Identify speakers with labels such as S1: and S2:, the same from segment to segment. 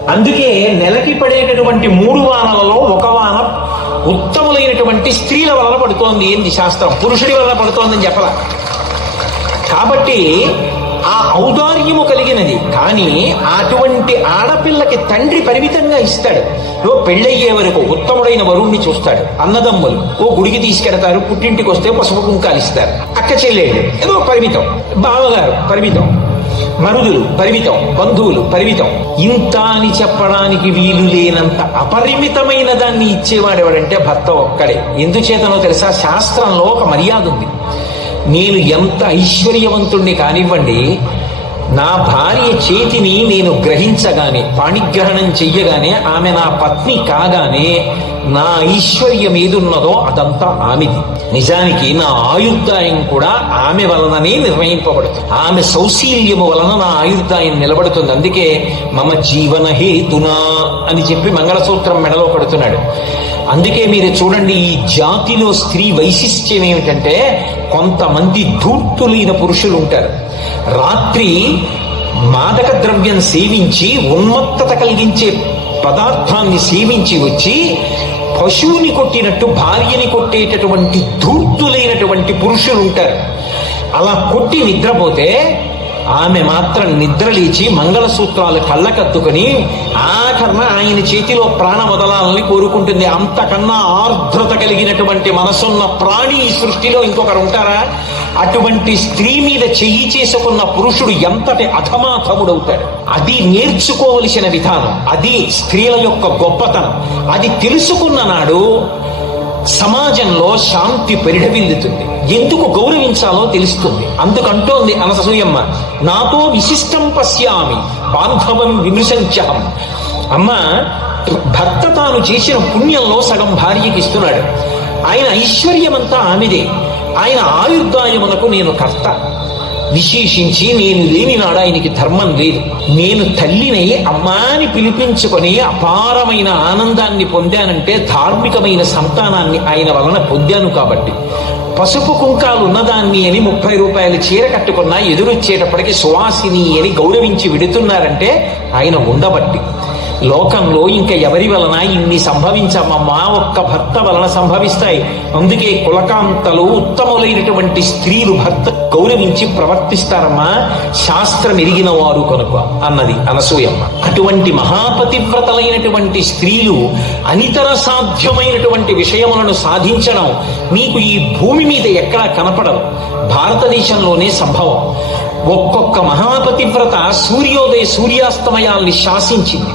S1: అందుకే నెలకి పడేటటువంటి మూడు వానలలో ఒక వాన ఉత్తములైనటువంటి స్త్రీల వలన పడుతోంది ఏంది శాస్త్రం? పురుషుడి వలన పడుతోందని చెప్పలా కాబట్టి ఆ ఔదార్యము కలిగినది. కానీ అటువంటి ఆడపిల్లకి తండ్రి పరిమితంగా ఇస్తాడు. ఓ పెళ్ళయ్యే వరకు ఉత్తముడైన వరుణ్ణి చూస్తాడు. అన్నదమ్ములు ఓ గుడికి తీసుకెడతారు పుట్టింటికి వస్తే పసుపు కుంకాలు ఇస్తారు. అక్క చెల్లెళ్ళు ఏదో పరిమితం. బావగారు పరిమితం. మరుదులు పరిమితం బంధువులు పరిమితం. ఇంత అని చెప్పడానికి వీలు లేనంత అపరిమితమైన దాన్ని ఇచ్చేవాడెవడంటే భర్త ఒక్కడే. ఎందుచేతనో తెలుసా? శాస్త్రంలో ఒక మర్యాద ఉంది. నేను ఎంత ఐశ్వర్యవంతుణ్ణి కానివ్వండి నా భార్య చేతిని నేను గ్రహించగానే పాణిగ్రహణం చెయ్యగానే ఆమె నా పత్ని కాగానే నా ఐశ్వర్యం ఏదున్నదో అదంతా ఆమెది. నిజానికి నా ఆయుర్దాయం కూడా ఆమె వలననే నిర్ణయింపబడుతుంది ఆమె సౌశీల్యము వలన నా ఆయుర్దాయం నిలబడుతుంది. అందుకే మమ జీవన హేతునా అని చెప్పి మంగళసూత్రం మెడలో పడుతున్నాడు అందుకే మీరు చూడండి ఈ జాతిలో స్త్రీ వైశిష్ట్యం ఏమిటంటే కొంతమంది ధూర్తులైన పురుషులు ఉంటారు. రాత్రి మాదక ద్రవ్యం సేవించి ఉన్మత్తత కలిగించే పదార్థాన్ని సేవించి వచ్చి పశువుని కొట్టినట్టు భార్యని కొట్టేటటువంటి ధూర్తులైనటువంటి పురుషులు ఉంటారు. అలా కొట్టి నిద్రపోతే ఆమె మాత్రం నిద్రలేచి మంగళసూత్రాలు కళ్ళకత్తుకుని ఆఖరణ ఆయన చేతిలో ప్రాణ వదలాలని కోరుకుంటుంది. అంతకన్నా ఆర్ద్రత కలిగినటువంటి మనసున్న ప్రాణి ఈ సృష్టిలో ఇంకొకరు ఉంటారా? అటువంటి స్త్రీ మీద చెయ్యి చేసుకున్న పురుషుడు ఎంతటి అధమాధముడవుతాడు అది నేర్చుకోవలసిన విధానం. అది స్త్రీల యొక్క గొప్పతనం. అది తెలుసుకున్న నాడు సమాజంలో శాంతి పరిఢవిల్లుతుంది ఎందుకు గౌరవించాలో తెలుస్తుంది. అందుకంటోంది అనసూయమ్మ నాతో విశిష్టం పశ్యామి బాంధవం విమృశంచహం. అమ్మ భర్త తాను చేసిన పుణ్యంలో సగం భార్యకి ఇస్తున్నాడు. ఆయన ఐశ్వర్యమంతా ఆమెదే. ఆయన ఆయుర్దాయమునకు నేను కర్త. విశేషించి నేను లేని నాడు ఆయనకి ధర్మం లేదు. నేను తల్లినై అమ్మాని పిలిపించుకొని అపారమైన ఆనందాన్ని పొందానంటే ధార్మికమైన సంతానాన్ని ఆయన వలన పొందాను కాబట్టి. పసుపు కుంకాలు ఉన్నదాన్ని అని ముప్పై రూపాయలు చీర కట్టుకున్నా ఎదురొచ్చేటప్పటికి సువాసిని అని గౌరవించి విడుతున్నారంటే ఆయన ఉండబట్టి. లోకంలో ఇంకా ఎవరి వలన ఇన్ని సంభవించమమ్మా ఒక్క భర్త వలన సంభవిస్తాయి. అందుకే కులకాంతలు ఉత్తములైనటువంటి స్త్రీలు భర్త గౌరవించి ప్రవర్తిస్తారమ్మా. శాస్త్రం ఎరిగిన వారు కనుక అన్నది అనసూయమ్మ. అటువంటి మహాపతివ్రతలైనటువంటి స్త్రీలు అనితర సాధ్యమైనటువంటి విషయములను సాధించడం మీకు ఈ భూమి మీద ఎక్కడా కనపడదు. భారతదేశంలోనే సంభవం. ఒక్కొక్క మహాపతివ్రత సూర్యోదయ సూర్యాస్తమయాల్ని శాసించింది.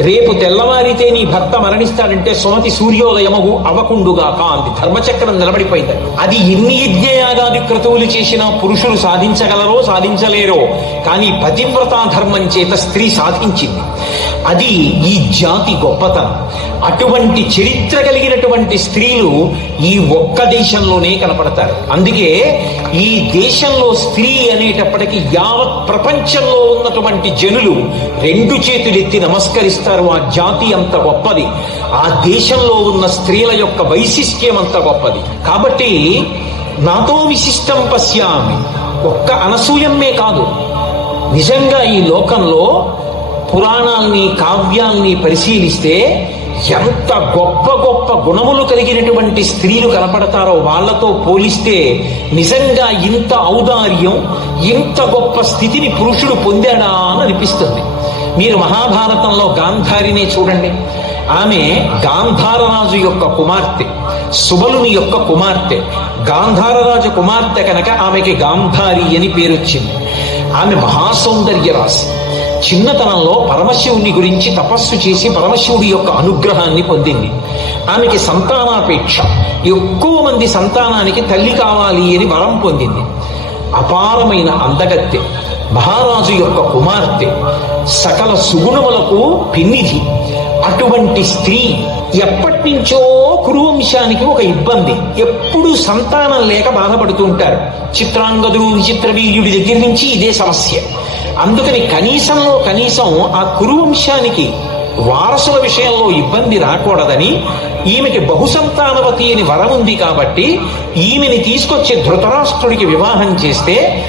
S1: రేపు తెల్లవారితే నీ భర్త మరణిస్తాడంటే సుమతి సూర్యోదయము అవకుండుగా కాంతి. ధర్మచక్రం నిలబడిపోయింది. అది ఎన్ని యజ్ఞయాగాది క్రతువులు చేసినా పురుషులు సాధించగలరో సాధించలేరో. కానీ పతివ్రతా ధర్మం చేత స్త్రీ సాధించింది. అది ఈ జాతి గొప్పతనం. అటువంటి చరిత్ర కలిగినటువంటి స్త్రీలు ఈ ఒక్క దేశంలోనే కనపడతారు. అందుకే ఈ దేశంలో స్త్రీ అనేటప్పటికీ యావత్ ప్రపంచంలో ఉన్నటువంటి జనులు రెండు చేతులెత్తి నమస్కరిస్తారు ఆ జాతి అంత గొప్పది. ఆ దేశంలో ఉన్న స్త్రీల యొక్క వైశిష్ట్యం అంత గొప్పది. కాబట్టి నాతో విశిష్టం పశ్యామి. ఒక్క అనసూయమ్మే కాదు. నిజంగా ఈ లోకంలో పురాణాల్ని కావ్యాల్ని పరిశీలిస్తే ఎంత గొప్ప గొప్ప గుణములు కలిగినటువంటి స్త్రీలు కనపడతారో వాళ్ళతో పోలిస్తే నిజంగా ఇంత ఔదార్యం ఇంత గొప్ప స్థితిని పురుషుడు పొందాడా అని అనిపిస్తుంది. మీరు మహాభారతంలో గాంధారినే చూడండి. ఆమె గాంధారరాజు యొక్క కుమార్తె సుబలుని యొక్క కుమార్తె. గాంధారరాజు కుమార్తె కనుక ఆమెకి గాంధారి అని పేరొచ్చింది. ఆమె మహాసౌందర్య రాశి. చిన్నతనంలో పరమశివుని గురించి తపస్సు చేసి పరమశివుడి యొక్క అనుగ్రహాన్ని పొందింది. ఆమెకి సంతానాపేక్ష. ఎక్కువ మంది సంతానానికి తల్లి కావాలి అని వరం పొందింది. అపారమైన అందగత్తె. మహారాజు యొక్క కుమార్తె. సకల సుగుణములకు పిన్నిధి అటువంటి స్త్రీ ఎప్పటి నుంచో కురువంశానికి ఒక ఇబ్బంది. ఎప్పుడు సంతానం లేక బాధపడుతూ ఉంటారు. చిత్రాంగదుడు విచిత్ర వీర్యుడి దగ్గర నుంచి ఇదే సమస్య. అందుకని కనీసంలో కనీసం ఆ కురువంశానికి వారసుల విషయంలో ఇబ్బంది రాకూడదని ఈమెకి బహుసంతానవతి అని వరం ఉంది కాబట్టి ఈమెని తీసుకొచ్చి ధృతరాష్ట్రుడికి వివాహం చేస్తే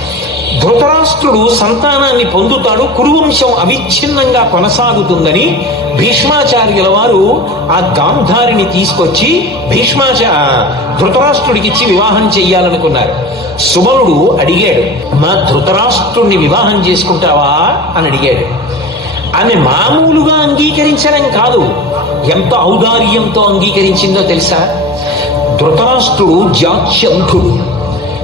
S1: ధృతరాష్ట్రుడు సంతానాన్ని పొందుతాడు కురువంశం అవిచ్ఛిన్నంగా కొనసాగుతుందని భీష్మాచార్యుల వారు ఆ గాంధారిని తీసుకొచ్చి భీష్మాచ ధృతరాష్ట్రుడికిచ్చి వివాహం చెయ్యాలనుకున్నారు. సుబలుడు అడిగాడు మా ధృతరాష్ట్రుణ్ణి వివాహం చేసుకుంటావా? అని అడిగాడు. ఆమె మామూలుగా అంగీకరించడం కాదు. ఎంత ఔదార్యంతో అంగీకరించిందో తెలుసా? ధృతరాష్ట్రుడు జాత్యంధుడు.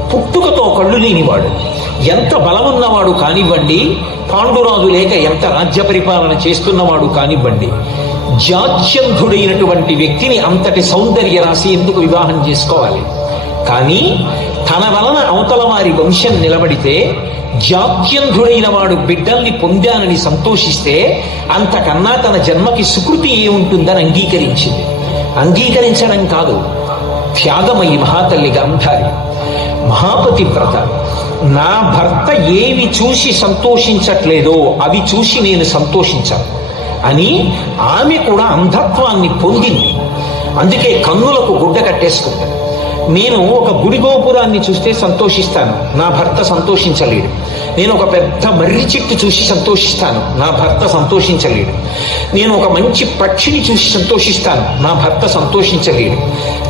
S1: పుట్టుకతో కళ్ళు లేనివాడు. ఎంత బలమున్నవాడు కానివ్వండి పాండురాజు లేక ఎంత రాజ్య పరిపాలన చేస్తున్నవాడు కానివ్వండి జాత్యంధుడైనటువంటి వ్యక్తిని అంతటి సౌందర్య రాశి ఎందుకు వివాహం చేసుకోవాలి? కానీ తన వలన అవతల వారి వంశం నిలబడితే జాత్యంధుడైన వాడు బిడ్డల్ని పొందానని సంతోషిస్తే అంతకన్నా తన జన్మకి సుకృతి ఏముంటుందని అంగీకరించింది. అంగీకరించడం కాదు త్యాగమయి మహాతల్లి గాంధారి మహాపతి వ్రత నా భర్త ఏవి చూసి సంతోషించట్లేదో అవి చూసి నేను సంతోషించాను. అని ఆమె కూడా అంధత్వాన్ని పొందింది. అందుకే కన్నులకు గుడ్డ కట్టేసుకుంది నేను ఒక గుడి గోపురాన్ని చూస్తే సంతోషిస్తాను. నా భర్త సంతోషించలేడు. నేను ఒక పెద్ద మర్రి చెట్టు చూసి సంతోషిస్తాను. నా భర్త సంతోషించలేడు. నేను ఒక మంచి పక్షిని చూసి సంతోషిస్తాను. నా భర్త సంతోషించలేడు.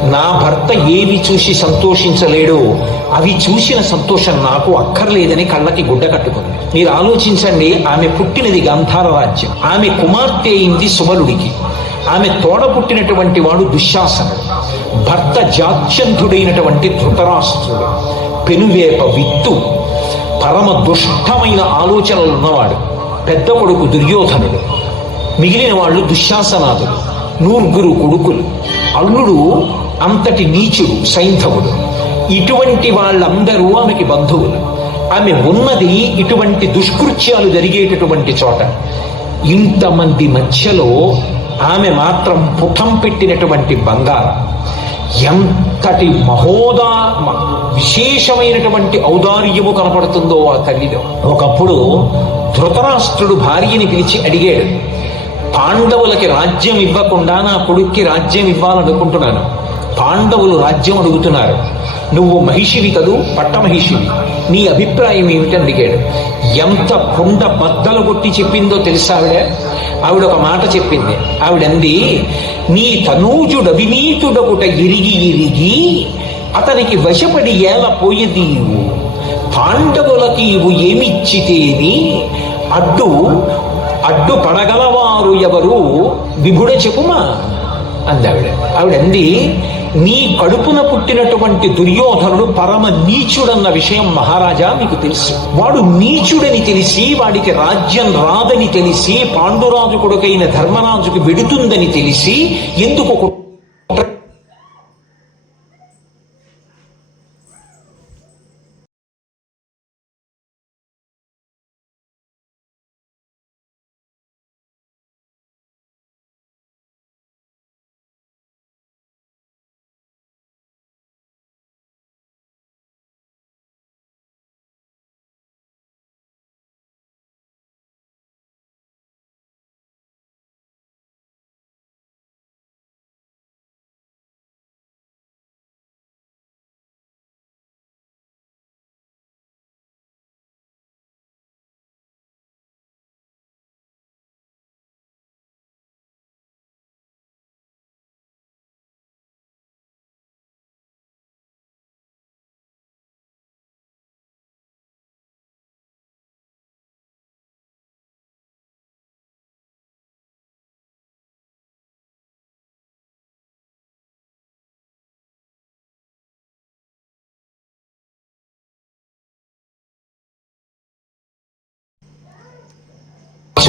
S1: నా భర్త ఏవి చూసి సంతోషించలేడో అవి చూసిన సంతోషం నాకు అక్కర్లేదని కళ్ళకి గుడ్డ కట్టుకుంది. మీరు ఆలోచించండి ఆమె పుట్టినది గాంధార రాజ్యం ఆమె కుమార్తె అయింది సుబలుడికి ఆమె తోడ పుట్టినటువంటి వాడు దుశ్శాసనుడు. భర్త జాత్యంతుడైనటువంటి ధృతరాష్ట్రుడు పెనువేప విత్తు పరమ దుష్టమైన ఆలోచనలు ఉన్నవాడు పెద్ద కొడుకు దుర్యోధనుడు మిగిలిన వాళ్ళు దుశ్శాసనాథుడు నూర్గురు కొడుకులు అల్లుడు అంతటి నీచుడు సైంధవుడు. ఇటువంటి వాళ్ళందరూ ఆమెకి బంధువులు. ఆమె ఉన్నది ఇటువంటి దుష్కృత్యాలు జరిగేటటువంటి చోట. ఇంతమంది మధ్యలో ఆమె మాత్రం పుటం పెట్టినటువంటి బంగారం. ఎంతటి మహోదా మ- విశేషమైనటువంటి ఔదార్యము కనపడుతుందో ఆ తల్లిలో. ఒకప్పుడు ధృతరాష్ట్రుడు భార్యని పిలిచి అడిగాడు పాండవులకి రాజ్యం ఇవ్వకుండా నా కొడుక్కి రాజ్యం ఇవ్వాలనుకుంటున్నాను. పాండవులు రాజ్యం అడుగుతున్నారు. నువ్వు మహిషివి కదూ పట్టమహిషివి నీ అభిప్రాయం ఏమిటని అడిగాడు. ఎంత కుండ బద్దలు కొట్టి చెప్పిందో తెలుసా ఆవిడ ఆవిడ ఒక మాట చెప్పింది. ఆవిడంది నీ తనూజుడు అవినీతుడొకట ఇరిగి ఇరిగి అతనికి వశపడి ఏల పోయేదీవు. పాండవులకి ఇవు ఏమిచ్చితేని అడ్డు అడ్డు పడగలవారు ఎవరు? విభుడ చెప్పుమా? అందావిడ. ఆవిడంది నీ కడుపున పుట్టినటువంటి దుర్యోధనుడు పరమ నీచుడన్న విషయం మహారాజా మీకు తెలుసు. వాడు నీచుడని తెలిసి వాడికి రాజ్యం రాదని తెలిసి పాండురాజు కొడుకైన ధర్మరాజుకు వెడుతుందని తెలిసి ఎందుకు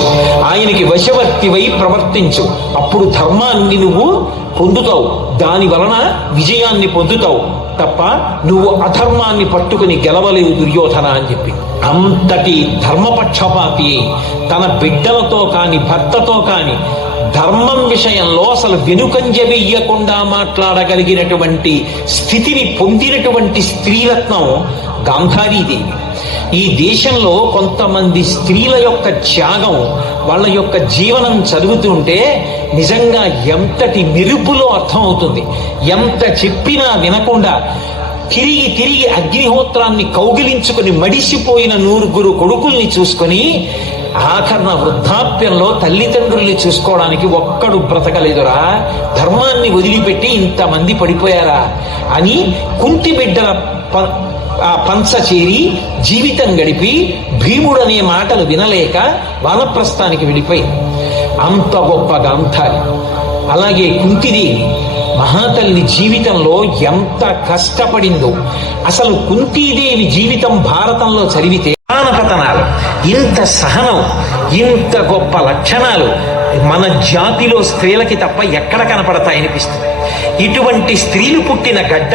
S1: ప్రవర్తించు. ఆయనకి వశవర్తివై ప్రవర్తించు. అప్పుడు ధర్మాన్ని నువ్వు పొందుతావు. దాని వలన విజయాన్ని పొందుతావు. తప్ప నువ్వు అధర్మాన్ని పట్టుకుని గెలవలేవు దుర్యోధన అని చెప్పి. అంతటి ధర్మపక్షపాతి తన బిడ్డలతో కాని భర్తతో కాని ధర్మం విషయంలో అసలు వెనుకంజ వెయ్యకుండా మాట్లాడగలిగినటువంటి స్థితిని పొందినటువంటి స్త్రీరత్నం గాంధారీదేవి. ఈ దేశంలో కొంతమంది స్త్రీల యొక్క త్యాగం వాళ్ళ యొక్క జీవనం చదువుతుంటే నిజంగా ఎంతటి మెరుపులో అర్థమవుతుంది. ఎంత చెప్పినా వినకుండా తిరిగి తిరిగి అగ్నిహోత్రాన్ని కౌగిలించుకుని మడిసిపోయిన నూరుగురు కొడుకుల్ని చూసుకొని ఆఖరణ వృద్ధాప్యంలో తల్లిదండ్రుల్ని చూసుకోవడానికి ఒక్కడు బ్రతకలేదురా. ధర్మాన్ని వదిలిపెట్టి ఇంతమంది పడిపోయారా అని కుంటి బిడ్డల ప- ఆ పంచ చేరి జీవితం గడిపి భీముడనే మాటలు వినలేక వానప్రస్థానికి వెళ్ళిపోయింది అంత గొప్ప గాంధారి. అలాగే కుంతిదేవి మహాతల్లి జీవితంలో ఎంత కష్టపడిందో. అసలు కుంతీదేవి జీవితం భారతంలో చదివితే పతనాలు ఇంత సహనం ఇంత గొప్ప లక్షణాలు మన జాతిలో స్త్రీలకి తప్ప ఎక్కడ కనపడతాయనిపిస్తుంది. ఇటువంటి స్త్రీలు పుట్టిన గడ్డ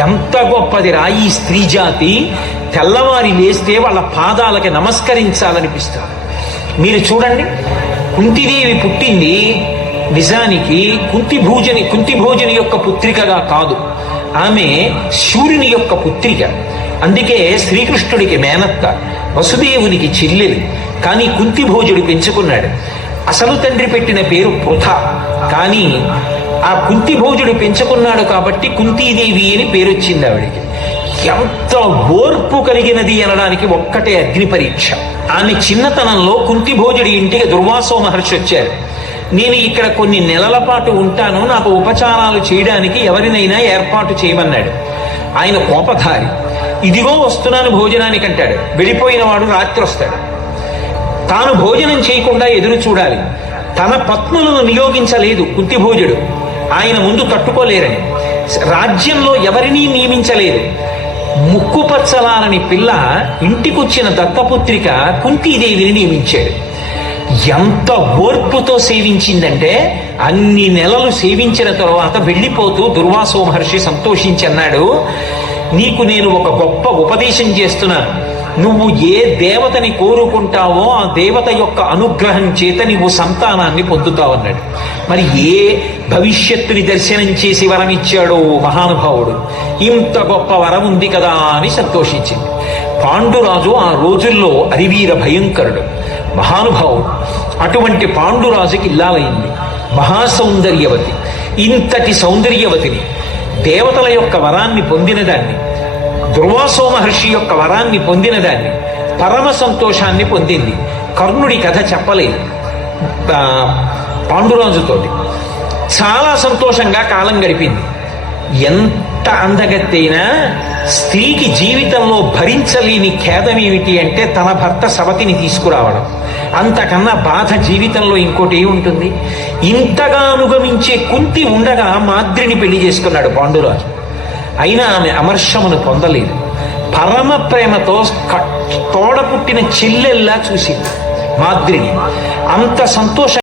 S1: ఎంత గొప్పది రా ఈ స్త్రీ జాతి? తెల్లవారి లేస్తే వాళ్ళ పాదాలకి నమస్కరించాలనిపిస్తుంది. మీరు చూడండి కుంతిదేవి పుట్టింది నిజానికి కుంతి భోజని కుంతి భోజని యొక్క పుత్రికగా కాదు. ఆమె సూర్యుని యొక్క పుత్రిక. అందుకే శ్రీకృష్ణుడికి మేనత్త వసుదేవునికి చెల్లెలు కానీ కుంతి భోజుడు పెంచుకున్నాడు. అసలు తండ్రి పెట్టిన పేరు పృథ కానీ ఆ కుంతి భోజుడు పెంచుకున్నాడు కాబట్టి కుంతీదేవి అని పేరు వచ్చింది ఆవిడికి. ఎంత ఓర్పు కలిగినది అనడానికి ఒక్కటే అగ్ని పరీక్ష. ఆమె చిన్నతనంలో కుంతి భోజుడి ఇంటికి దుర్వాసో మహర్షి వచ్చారు. నేను ఇక్కడ కొన్ని నెలల పాటు ఉంటాను నాకు ఉపచారాలు చేయడానికి ఎవరినైనా ఏర్పాటు చేయమన్నాడు. ఆయన కోపధారి. ఇదిగో వస్తున్నాను భోజనానికి అంటాడు. వెళ్ళిపోయిన వాడు రాత్రి వస్తాడు. తాను భోజనం చేయకుండా ఎదురు చూడాలి. తన పత్నులను నియోగించలేదు కుంతిభోజుడు ఆయన ముందు తట్టుకోలేరని రాజ్యంలో ఎవరినీ నియమించలేదు. ముక్కుపచ్చలారని పిల్ల ఇంటికొచ్చిన దత్తపుత్రిక కుంతీదేవిని నియమించాడు. ఎంత ఓర్పుతో సేవించిందంటే అన్ని నెలలు సేవించిన తర్వాత వెళ్ళిపోతూ దుర్వాసో మహర్షి సంతోషించి అన్నాడు నీకు నేను ఒక గొప్ప ఉపదేశం చేస్తున్నాను. నువ్వు ఏ దేవతని కోరుకుంటావో ఆ దేవత యొక్క అనుగ్రహం చేత నీవు సంతానాన్ని పొందుతావన్నాడు మరి ఏ భవిష్యత్తుని దర్శనం చేసి వరం ఇచ్చాడో మహానుభావుడు? ఇంత గొప్ప వరం ఉంది కదా అని సంతోషించింది. పాండురాజు ఆ రోజుల్లో అరివీర భయంకరుడు మహానుభావుడు. అటువంటి పాండురాజుకి ఇల్లాలైంది. మహాసౌందర్యవతి ఇంతటి సౌందర్యవతిని దేవతల యొక్క వరాన్ని పొందినదాన్ని దాన్ని దుర్వాసో మహర్షి యొక్క వరాన్ని పొందిన దాన్ని పరమ సంతోషాన్ని పొందింది. కర్ణుడి కథ చెప్పలేదు. పాండురాజుతోటి. చాలా సంతోషంగా కాలం గడిపింది. ఎంత అందగత్తైనా స్త్రీకి జీవితంలో భరించలేని ఖేదం ఏమిటి అంటే తన భర్త సవతిని తీసుకురావడం. అంతకన్నా బాధ జీవితంలో ఇంకోటి ఏముంటుంది ఇంతగా అనుగమించే కుంతి ఉండగా మాద్రిని పెళ్ళి చేసుకున్నాడు పాండురాజు. అయినా ఆమె అమర్షమును పొందలేదు. పరమ ప్రేమతో తోడ పుట్టిన చెల్లెల్లా చూసింది. మాద్రిని అంత సంతోషం